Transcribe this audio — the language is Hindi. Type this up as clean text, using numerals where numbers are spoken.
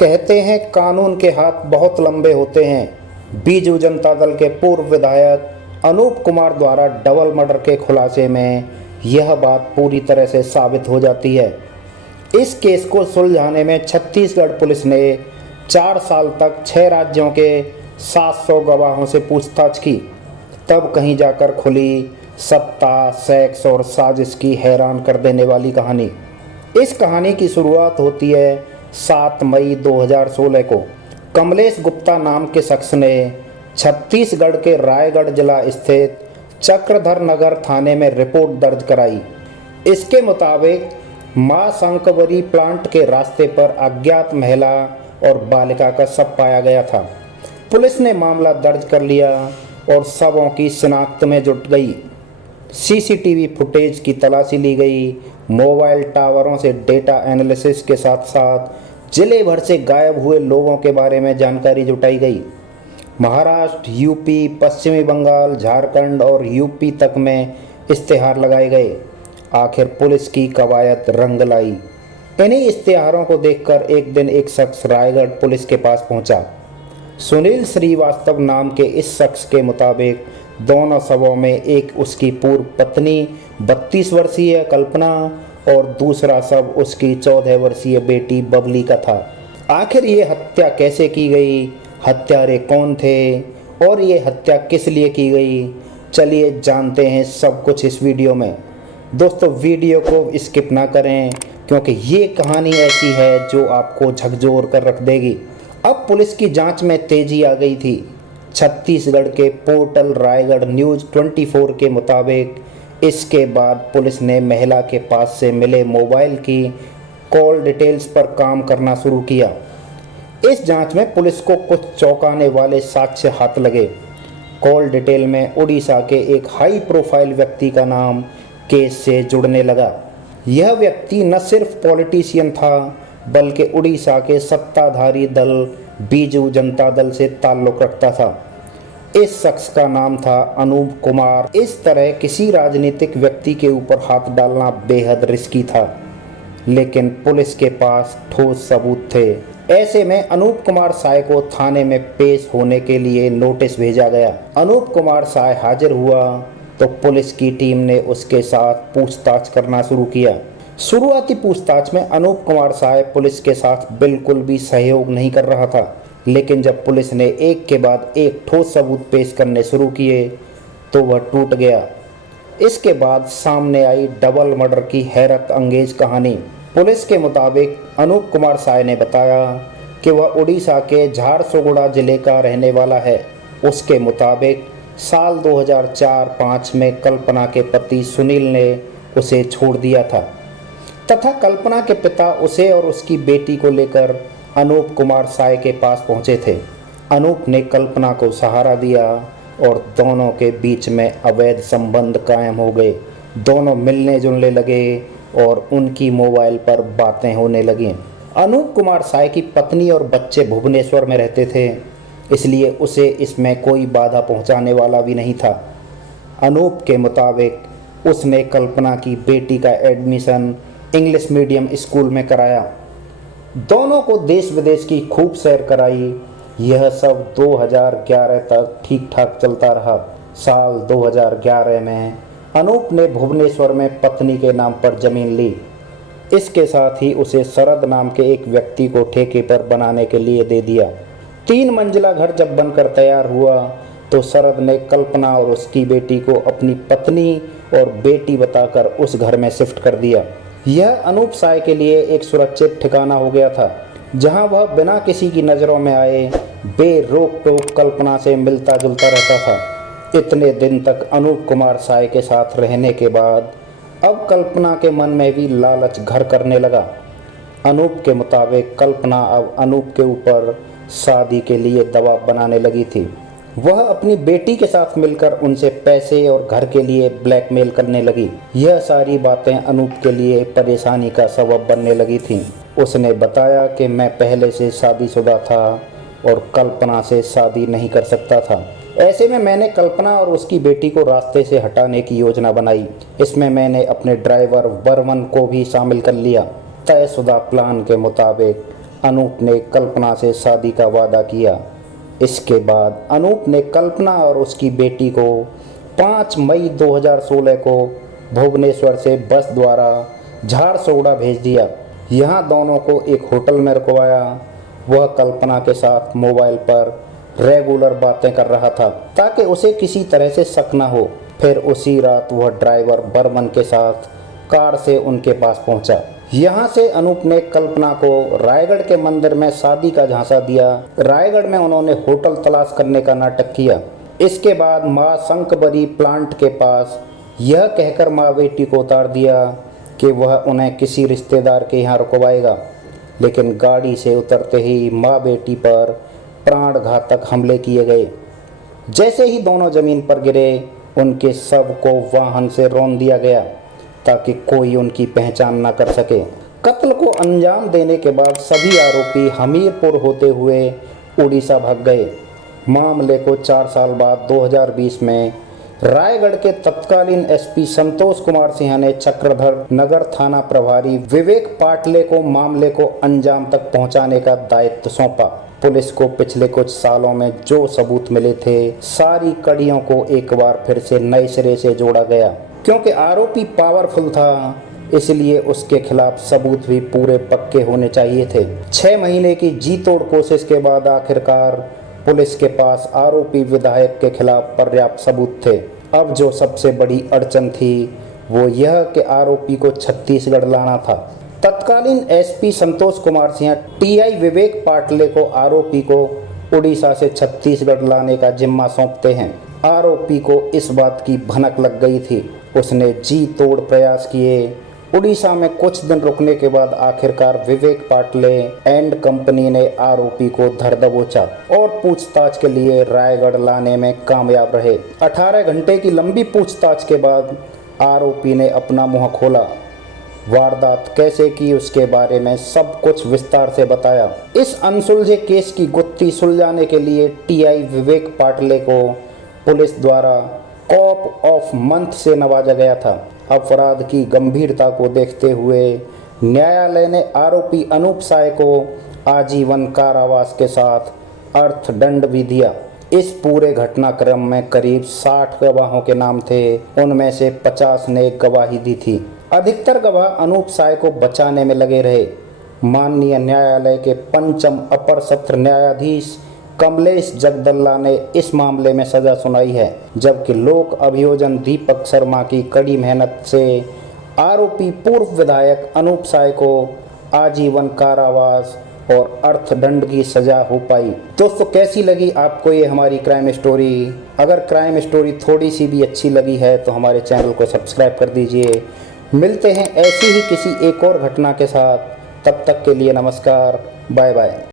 कहते हैं कानून के हाथ बहुत लंबे होते हैं। बीजू जनता दल के पूर्व विधायक अनूप कुमार द्वारा डबल मर्डर के खुलासे में यह बात पूरी तरह से साबित हो जाती है। इस केस को सुलझाने में छत्तीसगढ़ पुलिस ने 4 साल तक 6 राज्यों के 700 गवाहों से पूछताछ की। तब कहीं जाकर खुली सत्ता, सेक्स और साजिश की हैरान कर देने वाली कहानी। इस कहानी की शुरुआत होती है 7 मई 2016 को। कमलेश गुप्ता नाम के शख्स ने छत्तीसगढ़ के रायगढ़ जिला स्थित चक्रधर नगर थाने में रिपोर्ट दर्ज कराई। इसके मुताबिक मां शंकवरी प्लांट के रास्ते पर अज्ञात महिला और बालिका का शव पाया गया था। पुलिस ने मामला दर्ज कर लिया और शवों की शिनाख्त में जुट गई। सीसीटीवी फुटेज की तलाशी ली गई। मोबाइल टावरों से डेटा एनालिसिस के साथ साथ जिले भर से गायब हुए लोगों के बारे में जानकारी जुटाई गई। महाराष्ट्र, यूपी, पश्चिमी बंगाल, झारखंड और यूपी तक में इश्तेहार लगाए गए। आखिर पुलिस की कवायद रंग लाई। इन्हीं इश्तेहारों को देखकर एक दिन एक शख्स रायगढ़ पुलिस के पास पहुंचा। सुनील श्रीवास्तव नाम के इस शख्स के मुताबिक दोनों शवों में एक उसकी पूर्व पत्नी 32 वर्षीय कल्पना और दूसरा शव उसकी 14 वर्षीय बेटी बबली का था। आखिर ये हत्या कैसे की गई, हत्यारे कौन थे और ये हत्या किस लिए की गई, चलिए जानते हैं सब कुछ इस वीडियो में। दोस्तों, वीडियो को स्किप ना करें क्योंकि ये कहानी ऐसी है जो आपको झकझोर कर रख देगी। अब पुलिस की जांच में तेजी आ गई थी। छत्तीसगढ़ के पोर्टल रायगढ़ न्यूज़ 24 के मुताबिक इसके बाद पुलिस ने महिला के पास से मिले मोबाइल की कॉल डिटेल्स पर काम करना शुरू किया। इस जांच में पुलिस को कुछ चौंकाने वाले साक्ष्य हाथ लगे। कॉल डिटेल में उड़ीसा के एक हाई प्रोफाइल व्यक्ति का नाम केस से जुड़ने लगा। यह व्यक्ति न सिर्फ पॉलिटिशियन था बल्कि उड़ीसा के सत्ताधारी दल बीजू जनता दल से ताल्लुक़ रखता था। इस शख्स का नाम था अनूप कुमार। इस तरह किसी राजनीतिक व्यक्ति के ऊपर हाथ डालना बेहद रिस्की था, लेकिन पुलिस के पास ठोस सबूत थे। ऐसे में अनूप कुमार साय को थाने में पेश होने के लिए नोटिस भेजा गया। अनूप कुमार साय हाजिर हुआ तो पुलिस की टीम ने उसके साथ पूछताछ करना शुरू किया। शुरुआती पूछताछ में अनूप कुमार साय पुलिस के साथ बिल्कुल भी सहयोग नहीं कर रहा था, लेकिन जब पुलिस ने एक के बाद एक ठोस सबूत पेश करने शुरू किए तो वह टूट गया। इसके बाद सामने आई डबल मर्डर की हैरत अंगेज कहानी। पुलिस के मुताबिक अनूप कुमार साय ने बताया कि वह उड़ीसा के झारसुगुड़ा जिले का रहने वाला है। उसके मुताबिक साल 2004-05 में कल्पना के पति सुनील ने उसे छोड़ दिया था तथा कल्पना के पिता उसे और उसकी बेटी को लेकर अनूप कुमार साय के पास पहुंचे थे। अनूप ने कल्पना को सहारा दिया और दोनों के बीच में अवैध संबंध कायम हो गए। दोनों मिलने जुलने लगे और उनकी मोबाइल पर बातें होने लगीं। अनूप कुमार साय की पत्नी और बच्चे भुवनेश्वर में रहते थे, इसलिए उसे इसमें कोई बाधा पहुंचाने वाला भी नहीं था। अनूप के मुताबिक उसने कल्पना की बेटी का एडमिशन इंग्लिश मीडियम स्कूल में कराया। दोनों को देश विदेश की खूब सैर कराई। यह सब 2011 तक ठीक ठाक चलता रहा। साल 2011 में अनूप ने भुवनेश्वर में पत्नी के नाम पर जमीन ली। इसके साथ ही उसे शरद नाम के एक व्यक्ति को ठेके पर बनाने के लिए दे दिया। 3 मंजिला घर जब बनकर तैयार हुआ तो शरद ने कल्पना और उसकी बेटी को अपनी पत्नी और बेटी बताकर उस घर में शिफ्ट कर दिया। यह अनूप साय के लिए एक सुरक्षित ठिकाना हो गया था, जहां वह बिना किसी की नज़रों में आए बेरोक टोक कल्पना से मिलता जुलता रहता था। इतने दिन तक अनूप कुमार साय के साथ रहने के बाद अब कल्पना के मन में भी लालच घर करने लगा। अनूप के मुताबिक कल्पना अब अनूप के ऊपर शादी के लिए दबाव बनाने लगी थी। वह अपनी बेटी के साथ मिलकर उनसे पैसे और घर के लिए ब्लैकमेल करने लगी। यह सारी बातें अनूप के लिए परेशानी का सबब बनने लगी थीं। उसने बताया कि मैं पहले से शादीशुदा था और कल्पना से शादी नहीं कर सकता था। ऐसे में मैंने कल्पना और उसकी बेटी को रास्ते से हटाने की योजना बनाई। इसमें मैंने अपने ड्राइवर वर्मन को भी शामिल कर लिया। तयशुदा प्लान के मुताबिक अनूप ने कल्पना से शादी का वादा किया। इसके बाद अनूप ने कल्पना और उसकी बेटी को 5 मई 2016 को भुवनेश्वर से बस द्वारा झारसुगुड़ा भेज दिया। यहाँ दोनों को एक होटल में रुकवाया। वह कल्पना के साथ मोबाइल पर रेगुलर बातें कर रहा था ताकि उसे किसी तरह से शक न हो। फिर उसी रात वह ड्राइवर बर्मन के साथ कार से उनके पास पहुंचा। यहाँ से अनूप ने कल्पना को रायगढ़ के मंदिर में शादी का झांसा दिया। रायगढ़ में उन्होंने होटल तलाश करने का नाटक किया। इसके बाद माँ शंकबरी प्लांट के पास यह कहकर माँ बेटी को उतार दिया कि वह उन्हें किसी रिश्तेदार के यहाँ रुकवाएगा, लेकिन गाड़ी से उतरते ही माँ बेटी पर प्राण घातक हमले किए गए। जैसे ही दोनों जमीन पर गिरे, उनके शव को वाहन से रौंद दिया गया ताकि कोई उनकी पहचान न कर सके। कत्ल को अंजाम देने के बाद सभी आरोपी हमीरपुर होते हुए उड़ीसा भाग गए। मामले को 4 साल बाद 2020 में रायगढ़ के तत्कालीन एसपी संतोष कुमार सिंह ने चक्रधर नगर थाना प्रभारी विवेक पाटले को मामले को अंजाम तक पहुंचाने का दायित्व सौंपा। पुलिस को पिछले कुछ सालों में जो सबूत मिले थे, सारी कड़ियों को एक बार फिर से नए सिरे से जोड़ा गया। क्योंकि आरोपी पावरफुल था, इसलिए उसके खिलाफ सबूत भी पूरे पक्के होने चाहिए थे। 6 महीने की जी तोड़ कोशिश के बाद आखिरकार पुलिस के पास आरोपी विधायक के खिलाफ पर्याप्त सबूत थे। अब जो सबसे बड़ी अड़चन थी वो यह कि आरोपी को छत्तीसगढ़ लाना था। तत्कालीन एसपी संतोष कुमार सिंह टीआई विवेक पाटले को आरोपी को उड़ीसा से छत्तीसगढ़ लाने का जिम्मा सौंपते हैं। आरोपी को इस बात की भनक लग गई थी। उसने जी तोड़ प्रयास किए। उड़ीसा में कुछ दिन रुकने के बाद आखिरकार विवेक पाटले एंड कंपनी ने आरोपी को धर दबोचा और पूछताछ के लिए रायगढ़ लाने में कामयाब रहे। 18 घंटे की लंबी पूछताछ के बाद आरोपी ने अपना मुंह खोला। वारदात कैसे की उसके बारे में सब कुछ विस्तार से बताया। इस अनसुलझे केस की गुत्थी सुलझाने के लिए टीआई विवेक पाटले को पुलिस द्वारा कॉप ऑफ मंथ से नवाजा गया था। अपराध की गंभीरता को देखते हुए न्यायालय ने आरोपी अनूप साय को आजीवन कारावास के साथ अर्थदंड भी दिया। इस पूरे घटनाक्रम में करीब 60 गवाहों के नाम थे। उनमें से 50 ने गवाही दी थी। अधिकतर गवाह अनूप साय को बचाने में लगे रहे। माननीय न्यायालय के पंचम अपर सत्र न्यायाधीश कमलेश जगदल्ला ने इस मामले में सजा सुनाई है, जबकि लोक अभियोजन दीपक शर्मा की कड़ी मेहनत से आरोपी पूर्व विधायक अनूप साय को आजीवन कारावास और अर्थदंड की सजा हो पाई। दोस्तों, कैसी लगी आपको ये हमारी क्राइम स्टोरी? अगर क्राइम स्टोरी थोड़ी सी भी अच्छी लगी है तो हमारे चैनल को सब्सक्राइब कर दीजिए। मिलते हैं ऐसी ही किसी एक और घटना के साथ। तब तक के लिए नमस्कार, बाय बाय।